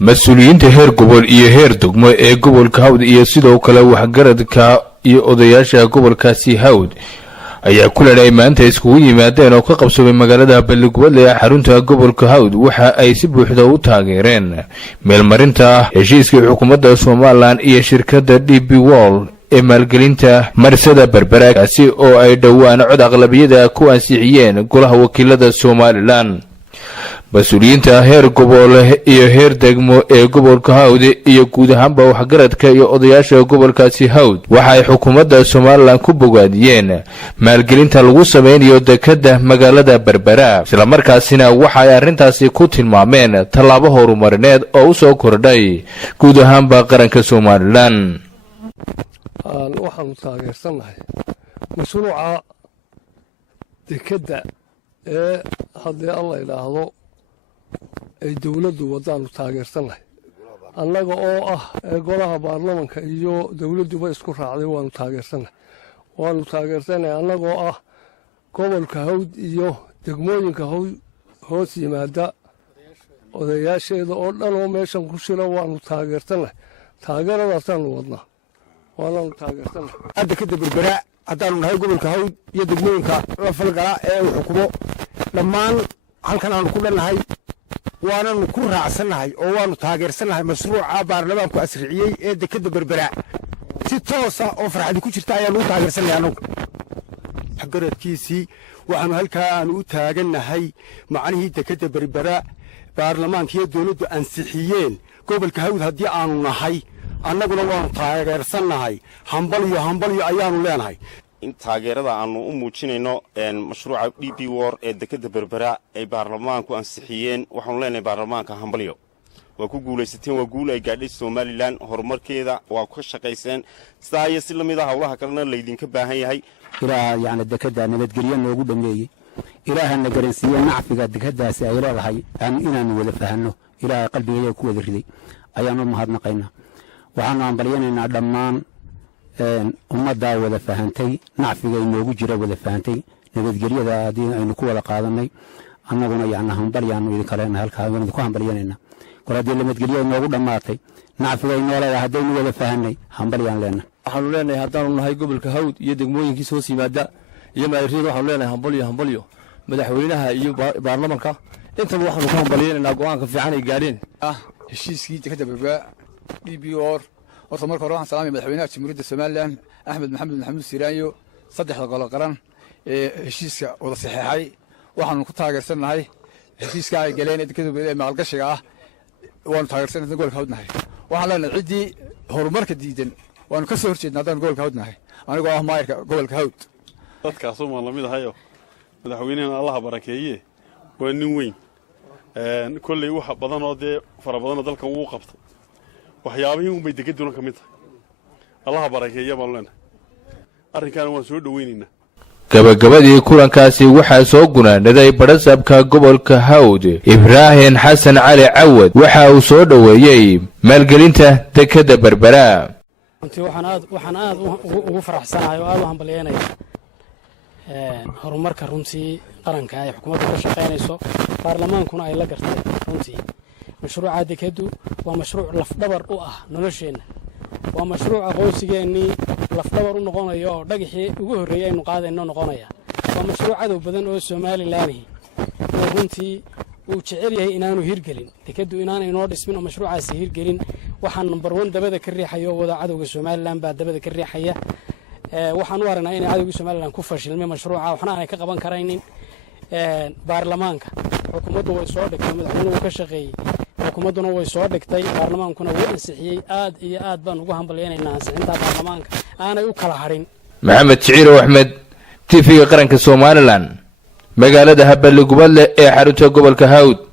mas-uuliyiinta heer gobol iyo heer degmo ee gobolka Hawd iyo sidoo kale waxgaradka iyo odayaasha gobolkaasi Hawd ayaa kulanay maanta iskugu yimaadeen oo ka qabsoomay magaalada Balligubadle ee xarunta gobolka Hawd waxa ay si buuxda u taageereen meelmarinta heshiiska xukuumadda Soomaaliland iyo shirkadda DP World ee maalgelinta marsada Berberaasi oo ay dhawaan cod aqlabiyada ku ansixiyeen golaha wakiilada Soomaaliland. mas-uuliyiinta heer gobol iyo heer degmo ee gobolka Hawd iyo guud ahaanba waxgaradka iyo odayaasha gobolkaasi Hawd waxa ay xukuumadda Soomaaliland ku bogaadiyeen maalgelinta lagu sameeyo dekedda magaalada Berbera isla markaasina waxa ay arrintaasi ku tilmaameen tallaabo horumarineed oo u soo kordhay guud ahaanba qaranka Soomaaliland. waxaan taageersanahay mashruuca dekedda ee haddii alla yidhaahdo ay dawladdu waddaanu taageersanahay annaga oo ah golaha baarlamanka iyo dawladduba isku raacday waanu taageersanahay annagoo ah gobolka Hawd iyo degmooyinka hoos yimaada odayaasheeda oo dhan oo meeshan ku shira waanu taageersanahay taageeradaasaan wadnaa waanu taageersanahay dekedda Berbera haddaanu nahay gobolka Hawd iyo degmooyinka la falgala ee uu xukumo dhammaan halkan aanu ku dhannahay waananu ku raacsanahay oo waanu taageersanahay mashruuca baarlamaanku asriciyey ee dekedda Berbera si toos ah oo farxad ku jirta ayaanu taageersanahay anagu xagaradkiisii waxaanu halkaa aanu u taagannahay macnihii dekedda Berbera baarlamaanka iyo dawladdu ansixiyeen gobolka Hawd haddii aanu nahay annaguna waanu taageersanahay hambalyo ayaanu leenahay in taageerada aanu u muujinayno mashruuca DP World ee dekedda Berbera ay baarlamaanku ansixiyeen waxaanu leenahay baarlamaanka hambalyo waa ku guulaysateen waa guul ay gaadhay Soomaaliland horumarkeeda waa ka shaqayseen sidaa iyo si lamid ah hawlaha kalena la idinka baahan yahay ilaa dekedda nabadgelyo noogu dhameeyay ilaahana garansiiyo nacfiga dekeddaasi ay leedahay inaanu wada fahanno ilaahay qalbigeeda ku wada riday ayaanu mahadnaqaynaa waxaanu ambaliyanaynaa dhammaan ummadda wada fahantay nacfiga inoogu jira wada fahantay nabadgelyada hadii aynu ku wada qaadanay annaguna hambalyaanu idinka leenahay halkaa aynu ku hambalyanayna qoladii nabadgelyada noogu dhamaatay nacfiga inoo leedahay haddaynu wada fahanay hambalyaan leenahay waxaanu leenahay haddaanu nahay gobolka Hawd iyo degmooyinkiisa hoos yimaada iyo maayirada waxaanu leenahay hambalyo madaxweynaha iyo baarlamaanka intaba waxaanu ku hambalyanaynaa go'aanka fiican ay gaadheen heshiiskii dekedda Berbera DP World horta marka hore waxaan salaamay madaxweynaha jamhuuriyadda Soomaaliland Axmed Maxamed Siiraanyo saddexda gol qaran ee heshiiska wada saxeexay waxaanu ku taageersanahay heshiiska ay galeen dekedda Berbera maalgashiga ah waanu taageersanahay gobolka Hawd nahay waxaan leenahay cidii horumarka diidan waanu ka soo horjeednaa hadaan gobolka Hawd nahay anigoo ah maayirka gobolka Hawd dadkaas oo lamid ahayo madaxweynaha Allah barakeeye waa nin weyn kulley wax badan oo fara badan dalka uu qabtay waxyaabaha bay dekeduna ka mid tahay Allah barakeeye baan leenahay arrinkan waan soo dhaweynayna gabagabadii kulankaasi waxaa soo gunaanaday badhasabka gobolka Hawd Ibrahim Xasan Cali Cawad waxa uu soo dhaweeyay maalgelinta dekedda Berbera waxaan aad ugu faraxsanahay oo aad u hambalyeynaya horumarka runtii qaranka ay xukuumadda ka shaqeynayso baarlamaankuna ay la gartay runtii mashruuca dekeddu waa mashruuc lafdhabar u ah nolosheena waa mashruuc aqoonsigeennii lafdhabar u noqonayo oo dhagaxii ugu horreeyay aynu qaadayno noqonaya waa mashruuc cadow badan oo Soomaaliland oo runtii uu jecel yahay inaanu hirgelin dekeddu inaanay inoo dhismin oo mashruucaasi hirgelin waxaan number 1 dabada ka riixayo wada cadowga Soomaaliland baa dabada ka riixaya waxaan u aragnaa in cadowga Soomaaliland ku fashilmay mashruuca waxna aanay ka qaban karaynin baarlamaanka xukuumaddu way soo dhigtay madaxweynuhu ka shaqeeyay xukuumadduna way soo dhigtay baarlamaankuna wuu ansixiyay aad iyo aad baan ugu hambalyeynaa ansixinta baarlamaanka aanay u kala harin Maxamed Shiciiro Axmed TV qaranka Soomaaliland magaalada Balligubadle ee xarunta gobolka Hawd.